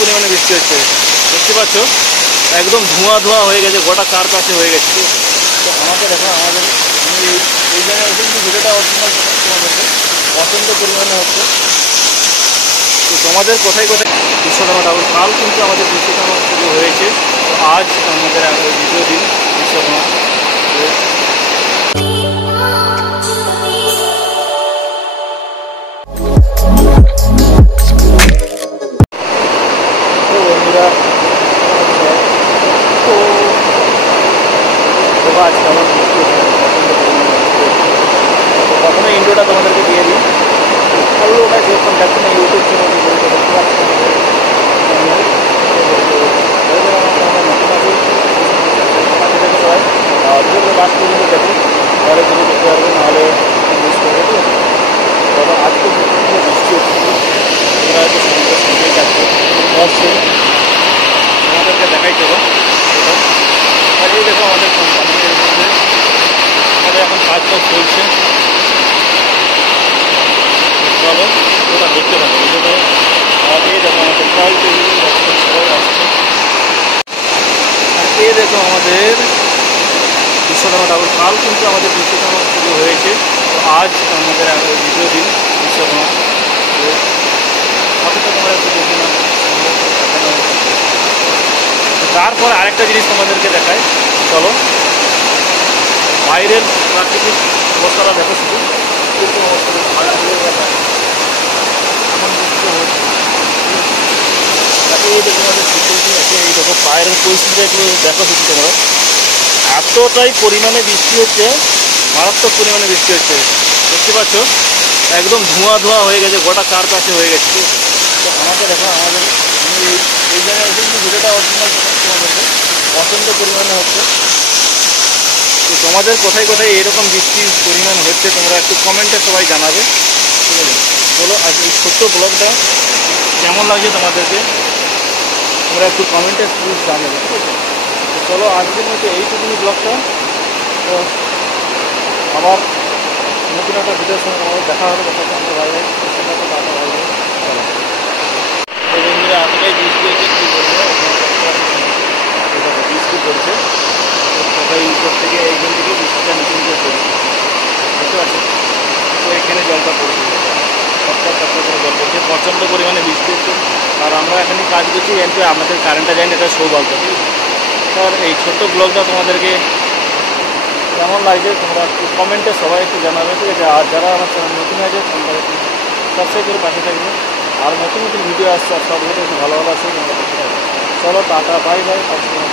পরিমাণে বৃষ্টি হচ্ছে, দেখতে পাচ্ছ একদম ধোঁয়া ধোঁয়া হয়ে গেছে, গোটা চারপাশে হয়ে গেছে। তো আমাকে দেখো, আমাদের আমি এই জায়গায় কিন্তু ভিডিওটা অরিজিনাল তোমাদেরকে প্রচণ্ড পরিমাণে হচ্ছে। তো তোমাদের কোথায় কোথায় বিশ্বকর্মা ঠাকুর, কাল কিন্তু আমাদের বিশ্বকর্মা পুজো হয়েছে, তো আজ আমাদের দ্বিতীয় দিন বিশ্বকর্মা। তো বন্ধুরা, তো আজ কেমন বৃষ্টি হচ্ছে, প্রথমে ইন্ডোটা তোমাদেরকে দিয়ে দিই। তাহলে ওটা যেরকম দেখো না, ইউটিউব চ্যানেলে দেখতে পাচ্ছি সবাই ভিডিওগুলো লাস্ট পর্যন্ত দেখুন, তাহলে যদি দেখতে পারবে, নাহলে মিস করবে। ঠিক আছে, তবে আজকে প্রচণ্ড বৃষ্টি হচ্ছে, তোমরা হয়তো সমুদ্রের সঙ্গেই যাচ্ছে, অবশ্যই আমাদেরকে দেখাই চলো। আর এই দেখো আমাদের কোম্পানির মধ্যে আমাদের এখন কাজ চলছে। চলো ওটা দেখতে পাবো ভিডিওটা। আর এই দেখো আমাদের কল টেবিল সবাই আসছে। আর এই দেখো আমাদের বিশ্বকর্মা ঠাকুর, কাল কিন্তু আমাদের বিশ্বকর্মা পুজো হয়েছে, তো আজ আমাদের দ্বিতীয় দিন বিশ্বকর্মা। তো ঠাকুরটা তোমরা একটু দেখে না, তারপরে আরেকটা জিনিস তোমাদেরকে দেখায়, চলো। বাইরের প্রাকৃতিক অবস্থাটা দেখো, শুধু এরকম অবস্থা এমন বৃষ্টি হচ্ছে। এই দেখো আমাদের সিচুয়েশন আছে, এই দেখো বাইরের পরিস্থিতিটা একটু দেখো শুধু তোমরা, এতটাই পরিমাণে বৃষ্টি হচ্ছে, মারাত্মক পরিমাণে বৃষ্টি হচ্ছে, দেখতে পাচ্ছ একদম ধোঁয়া ধোঁয়া হয়ে গেছে, গোটা চারপাশে হয়ে গেছে। তো আমাকে দেখো, আমাদের আমি এই জায়গায় কিন্তু ভিডিওটা অরিজিনাল তোমাদেরকে প্রচণ্ড পরিমাণে হচ্ছে। তো তোমাদের কোথায় কোথায় এরকম বৃষ্টির পরিমাণ হচ্ছে, তোমরা একটু কমেন্টে সবাই জানাবে। ঠিক আছে, চলো আজ এই ছোট্ট ব্লগটা কেমন লাগছে তোমাদেরকে তোমরা একটু কমেন্টে প্লিজ জানাবে। ঠিক আছে, তো চলো আজকের মতো এইটুকুনি ব্লগটা। তো আবার নতুন একটা ভিডিওর সঙ্গে আমাদের দেখা হবে, আমরা ভাই ভাই ভাই ভাই। চলো, তো বন্ধুরা এতটাই বৃষ্টি হচ্ছে, কী বলবো, বৃষ্টি পড়ছে, কোথায় উপর থেকে এইখান থেকে বৃষ্টিটা নিচে নিচে পড়ছে, বুঝতে পারছি। তো এখানে জলটা পড়ছে, টপটপ টপটপ করে জল পড়ছে, প্রচণ্ড পরিমাণে বৃষ্টি হচ্ছে। আর আমরা এখানে কাজ করছি, কিন্তু আমাদের কারেন্টটা যায়নি, এটা সৌভাগ্য। ঠিক আছে, আর এই ছোট্ট ব্লগটা তোমাদেরকে কেমন লাগছে তোমরা একটু কমেন্টে সবাই একটু জানাবে। ঠিক আছে, আর যারা আমার চ্যানেল নতুন আছে তোমরা একটু সাবস্ক্রাইব করে পাশে থাকবে। আর নতুন নতুন ভিডিও আসছে, আর সব ভিডিও একটু ভালো ভালো আসছে, তোমরা দেখতে থাকবে। চলো টাটা, বাই বাই, সব সময়